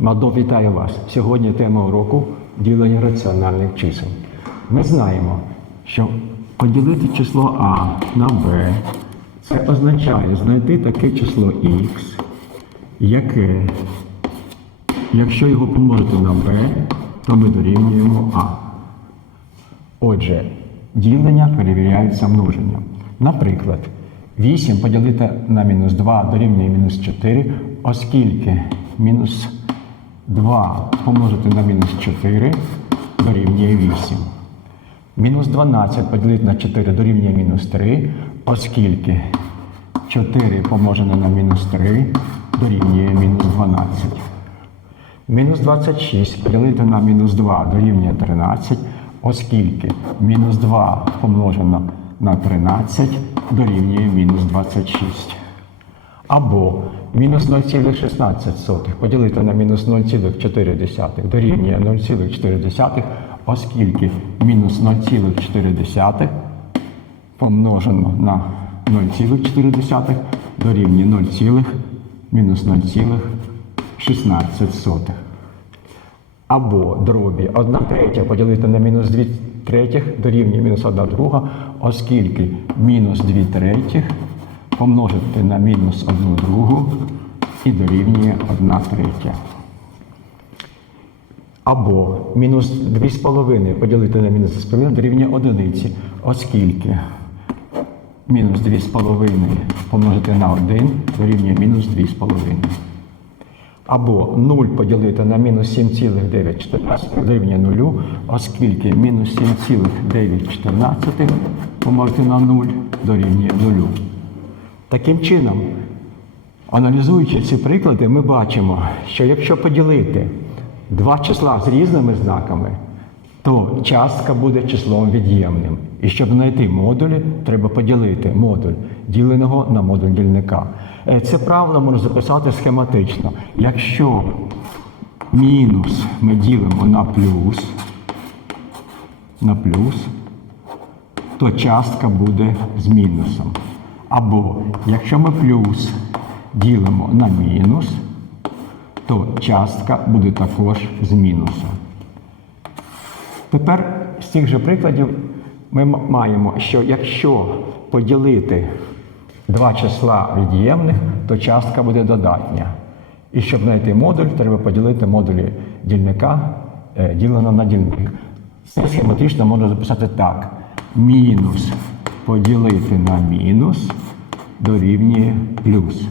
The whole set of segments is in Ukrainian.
Мадо, вітаю вас. Сьогодні тема уроку ділення раціональних чисел. Ми знаємо, що поділити число А на Б це означає знайти таке число Х, яке, якщо його помножити на Б, то ми дорівнюємо А. Отже, ділення перевіряється множенням. Наприклад, 8 поділити на мінус 2 дорівнює мінус 4, оскільки мінус 2 помножити на мінус 4 дорівнює 8. Мінус 12 поділити на 4 дорівнює мінус 3, оскільки 4 помножене на мінус 3 дорівнює мінус 12. Мінус 26 поділити на мінус 2 дорівнює 13, оскільки мінус 2 помножено на 13 дорівнює мінус 26. Або мінус 0,16 поділити на мінус 0,4 дорівнює 0,4, оскільки мінус 0,4 помножено на 0,4 дорівнює 0, мінус 0,16. Або дробі 1 третя поділити на мінус 2 третіх дорівнює мінус 1 друга, оскільки мінус 2 третіх помножити на мінус 1 другу і дорівнює 1 третя. Або мінус 2,5 поділити на мінус 2,5 дорівнює одиниці, оскільки мінус 2,5 помножити на 1 дорівнює мінус 2,5. Або 0 поділити на мінус 7,914 дорівнює 0, оскільки мінус 7,914 помножити на 0 дорівнює 0. Таким чином, аналізуючи ці приклади, ми бачимо, що якщо поділити два числа з різними знаками, то частка буде числом від'ємним. І щоб знайти модулі, треба поділити модуль діленого на модуль дільника. Е, Це правило можна записати схематично. Якщо мінус ми ділимо на плюс, на плюс, то частка буде з мінусом. Або якщо ми плюс ділимо на мінус, то частка буде також з мінусом. Тепер з цих же прикладів ми маємо, що якщо поділити два числа від'ємних, то частка буде додатня. І щоб знайти модуль, треба поділити модулі дільника е, ділено на дільник. Це схематично можна записати так. Мінус поділити на мінус дорівнює плюс.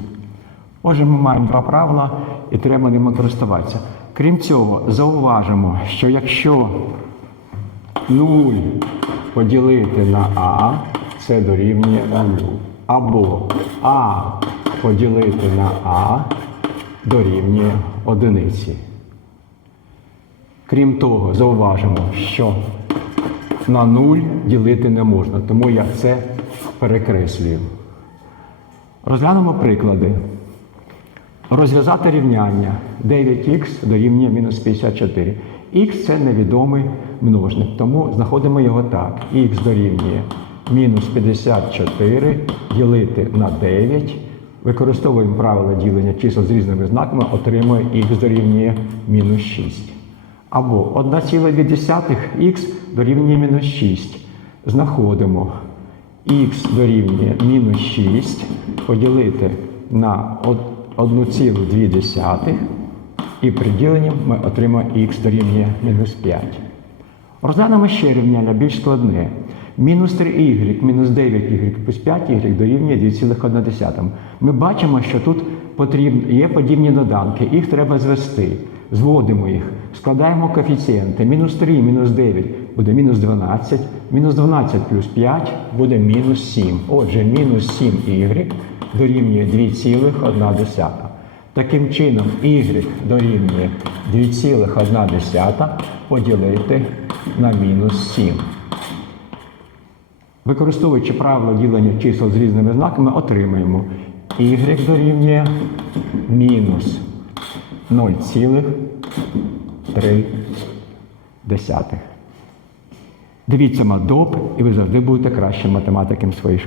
Отже, ми маємо два правила і треба ними користуватися. Крім цього, зауважимо, що якщо 0 поділити на А, це дорівнює 0. Або А поділити на А дорівнює одиниці. Крім того, зауважимо, що на 0 ділити не можна, тому я це перекреслюю. Розглянемо приклади. Розв'язати рівняння 9х дорівнює мінус 54. Х це невідомий множник, тому знаходимо його так. Х дорівнює мінус 54 ділити на 9. Використовуємо правило ділення чисел з різними знаками, отримує х дорівнює мінус 6. Або 1,2х дорівнює мінус 6. Знаходимо х дорівнює мінус 6 поділити на 1,2 і при діленні ми отримаємо х дорівнює мінус 5. Розглянемо ще рівняння більш складне. Мінус 3y мінус 9y плюс 5y дорівнює 2,1. Ми бачимо, що тут потрібно, є подібні доданки, їх треба звести. Зводимо їх, складаємо коефіцієнти. Мінус 3, мінус 9 буде мінус 12, мінус 12 плюс 5 буде мінус 7. Отже, мінус 7y дорівнює 2,1. Таким чином, y дорівнює 2,1 поділити на мінус 7. Використовуючи правило ділення чисел з різними знаками, отримаємо y дорівнює мінус 0,3. Дивіться мадоп, і ви завжди будете кращим математиком своєї школи.